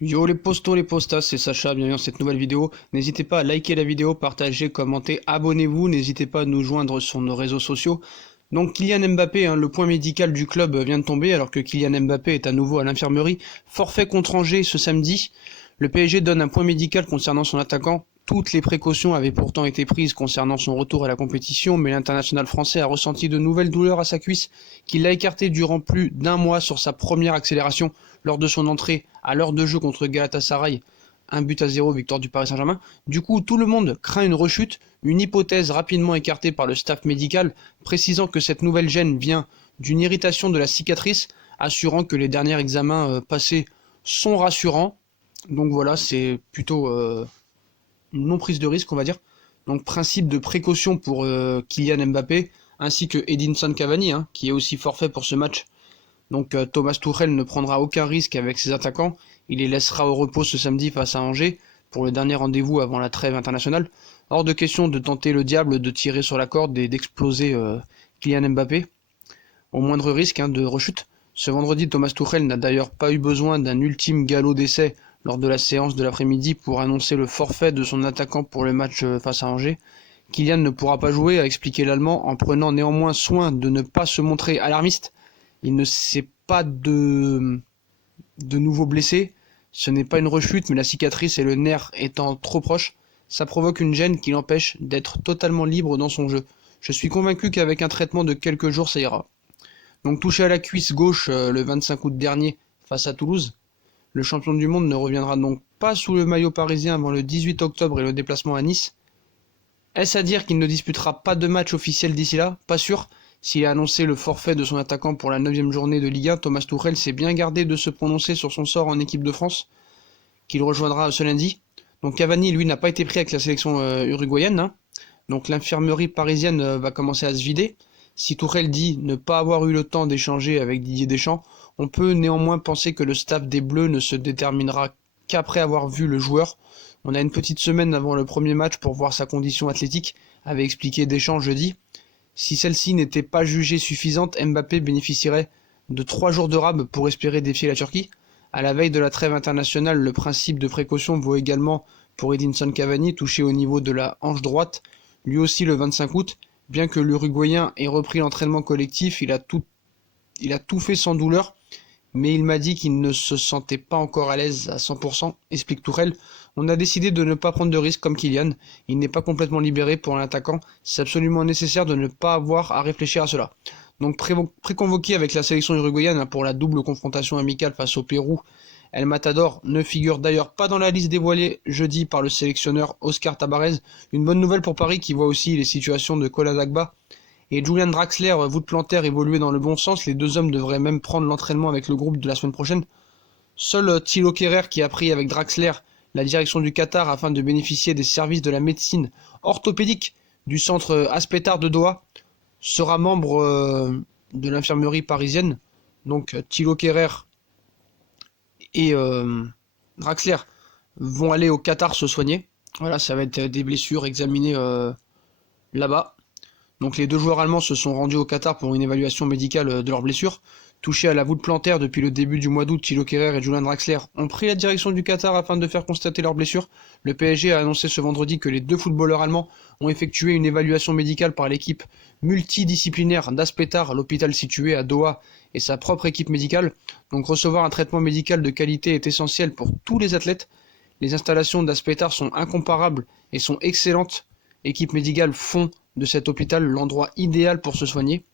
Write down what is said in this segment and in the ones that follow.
Yo les postos, les postas, c'est Sacha, bienvenue dans cette nouvelle vidéo. N'hésitez pas à liker la vidéo, partager, commenter, abonnez-vous, n'hésitez pas à nous joindre sur nos réseaux sociaux. Donc Kylian Mbappé, le point médical du club vient de tomber alors que Kylian Mbappé est à nouveau à l'infirmerie. Forfait contre Angers ce samedi. Le PSG donne un point médical concernant son attaquant. Toutes les précautions avaient pourtant été prises concernant son retour à la compétition, mais l'international français a ressenti de nouvelles douleurs à sa cuisse, qui l'a écarté durant plus d'un mois sur sa première accélération lors de son entrée à l'heure de jeu contre Galatasaray. 1-0, victoire du Paris Saint-Germain. Du coup, tout le monde craint une rechute, une hypothèse rapidement écartée par le staff médical, précisant que cette nouvelle gêne vient d'une irritation de la cicatrice, assurant que les derniers examens passés sont rassurants. Donc voilà, c'est plutôt une non prise de risque, on va dire. Donc principe de précaution pour Kylian Mbappé, ainsi que Edinson Cavani, qui est aussi forfait pour ce match. Donc Thomas Tuchel ne prendra aucun risque avec ses attaquants. Il les laissera au repos ce samedi face à Angers pour le dernier rendez-vous avant la trêve internationale. Hors de question de tenter le diable, de tirer sur la corde et d'exploser Kylian Mbappé au moindre risque de rechute. Ce vendredi, Thomas Tuchel n'a d'ailleurs pas eu besoin d'un ultime galop d'essai lors de la séance de l'après-midi pour annoncer le forfait de son attaquant pour le match face à Angers. Kylian ne pourra pas jouer, a expliqué l'Allemand, en prenant néanmoins soin de ne pas se montrer alarmiste. Il ne sait pas de nouveau blessé. Ce n'est pas une rechute, mais la cicatrice et le nerf étant trop proches, ça provoque une gêne qui l'empêche d'être totalement libre dans son jeu. Je suis convaincu qu'avec un traitement de quelques jours, ça ira. Donc touché à la cuisse gauche le 25 août dernier face à Toulouse, le champion du monde ne reviendra donc pas sous le maillot parisien avant le 18 octobre et le déplacement à Nice. Est-ce à dire qu'il ne disputera pas de match officiel d'ici là? Pas sûr. S'il a annoncé le forfait de son attaquant pour la 9e journée de Ligue 1, Thomas Tuchel s'est bien gardé de se prononcer sur son sort en équipe de France, qu'il rejoindra ce lundi. Donc Cavani, lui, n'a pas été pris avec la sélection uruguayenne. Donc l'infirmerie parisienne va commencer à se vider. Si Tuchel dit ne pas avoir eu le temps d'échanger avec Didier Deschamps, on peut néanmoins penser que le staff des Bleus ne se déterminera qu'après avoir vu le joueur. On a une petite semaine avant le premier match pour voir sa condition athlétique, avait expliqué Deschamps jeudi. Si celle-ci n'était pas jugée suffisante, Mbappé bénéficierait de 3 jours de rab pour espérer défier la Turquie. À la veille de la trêve internationale, le principe de précaution vaut également pour Edinson Cavani, touché au niveau de la hanche droite, lui aussi le 25 août. Bien que l'Uruguayen ait repris l'entraînement collectif, il a tout fait sans douleur, mais il m'a dit qu'il ne se sentait pas encore à l'aise à 100%, explique Tourelle. On a décidé de ne pas prendre de risques comme Kylian, il n'est pas complètement libéré pour un attaquant, c'est absolument nécessaire de ne pas avoir à réfléchir à cela. Donc préconvoqué avec la sélection uruguayenne pour la double confrontation amicale face au Pérou, El Matador ne figure d'ailleurs pas dans la liste dévoilée jeudi par le sélectionneur Oscar Tabarez. Une bonne nouvelle pour Paris qui voit aussi les situations de Kola Dagba et Julian Draxler, voûte plantaire, évoluer dans le bon sens. Les deux hommes devraient même prendre l'entraînement avec le groupe de la semaine prochaine. Seul Thilo Kehrer, qui a pris avec Draxler la direction du Qatar afin de bénéficier des services de la médecine orthopédique du centre Aspetar de Doha, sera membre de l'infirmerie parisienne. Donc Thilo Kehrer et Draxler vont aller au Qatar se soigner. Voilà, ça va être des blessures examinées là-bas. Donc les deux joueurs allemands se sont rendus au Qatar pour une évaluation médicale de leurs blessures. Touchés à la voûte plantaire depuis le début du mois d'août, Thilo Kehrer et Julian Draxler ont pris la direction du Qatar afin de faire constater leurs blessures. Le PSG a annoncé ce vendredi que les deux footballeurs allemands ont effectué une évaluation médicale par l'équipe multidisciplinaire d'Aspetar, l'hôpital situé à Doha, et sa propre équipe médicale. Donc recevoir un traitement médical de qualité est essentiel pour tous les athlètes. Les installations d'Aspetar sont incomparables et sont excellentes. Équipe médicale font de cet hôpital l'endroit idéal pour se soigner.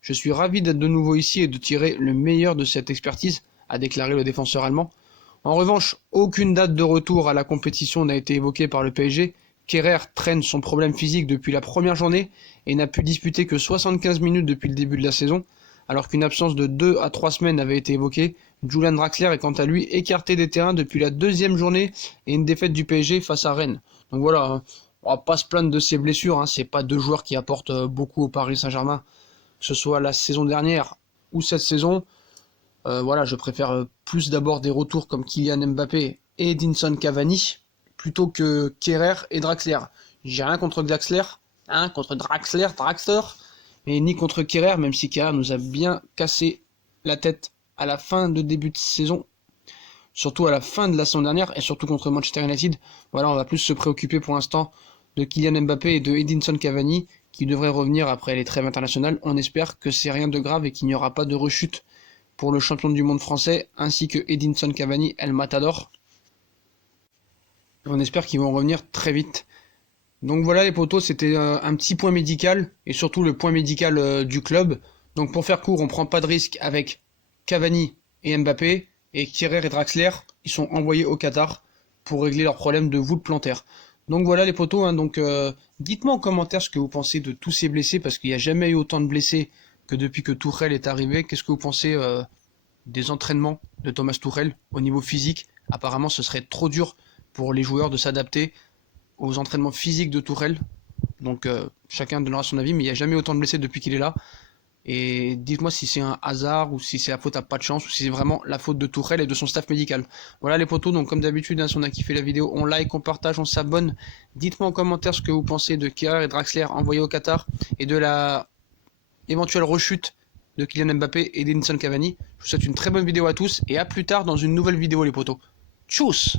Je suis ravi d'être de nouveau ici et de tirer le meilleur de cette expertise, a déclaré le défenseur allemand. En revanche, aucune date de retour à la compétition n'a été évoquée par le PSG. Kehrer traîne son problème physique depuis la première journée et n'a pu disputer que 75 minutes depuis le début de la saison, alors qu'une absence de 2 à 3 semaines avait été évoquée. Julian Draxler est quant à lui écarté des terrains depuis la deuxième journée et une défaite du PSG face à Rennes. Donc voilà, on va pas se plaindre de ses blessures, c'est pas deux joueurs qui apportent beaucoup au Paris Saint-Germain, que ce soit la saison dernière ou cette saison. Voilà, je préfère plus d'abord des retours comme Kylian Mbappé et Edinson Cavani plutôt que Kehrer et Draxler. J'ai rien contre Draxler, Draxler, mais ni contre Kehrer, même si Kehrer nous a bien cassé la tête à la fin de début de saison. surtout à la fin de la saison dernière et surtout contre Manchester United. Voilà, on va plus se préoccuper pour l'instant de Kylian Mbappé et de Edinson Cavani qui devraient revenir après les trêves internationales. On espère que c'est rien de grave et qu'il n'y aura pas de rechute pour le champion du monde français ainsi que Edinson Cavani, El Matador. On espère qu'ils vont revenir très vite. Donc voilà les potos, c'était un petit point médical et surtout le point médical du club. Donc pour faire court, on prend pas de risque avec Cavani et Mbappé et Kehrer et Draxler, ils sont envoyés au Qatar pour régler leurs problèmes de voûte plantaire. Donc voilà les potos, hein, donc dites-moi en commentaire ce que vous pensez de tous ces blessés parce qu'il n'y a jamais eu autant de blessés que depuis que Tuchel est arrivé. Qu'est-ce que vous pensez des entraînements de Thomas Tuchel au niveau physique? Apparemment ce serait trop dur pour les joueurs de s'adapter aux entraînements physiques de Tourelle. Donc chacun donnera son avis, mais il n'y a jamais autant de blessés depuis qu'il est là. Et dites-moi si c'est un hasard ou si c'est la faute à pas de chance ou si c'est vraiment la faute de Tourelle et de son staff médical. Voilà les potos, donc comme d'habitude, hein, si on a kiffé la vidéo, on like, on partage, on s'abonne. Dites-moi en commentaire ce que vous pensez de Kehrer et Draxler envoyés au Qatar et de la éventuelle rechute de Kylian Mbappé et d'Edinson Cavani. Je vous souhaite une très bonne vidéo à tous et à plus tard dans une nouvelle vidéo les potos. Tchuss!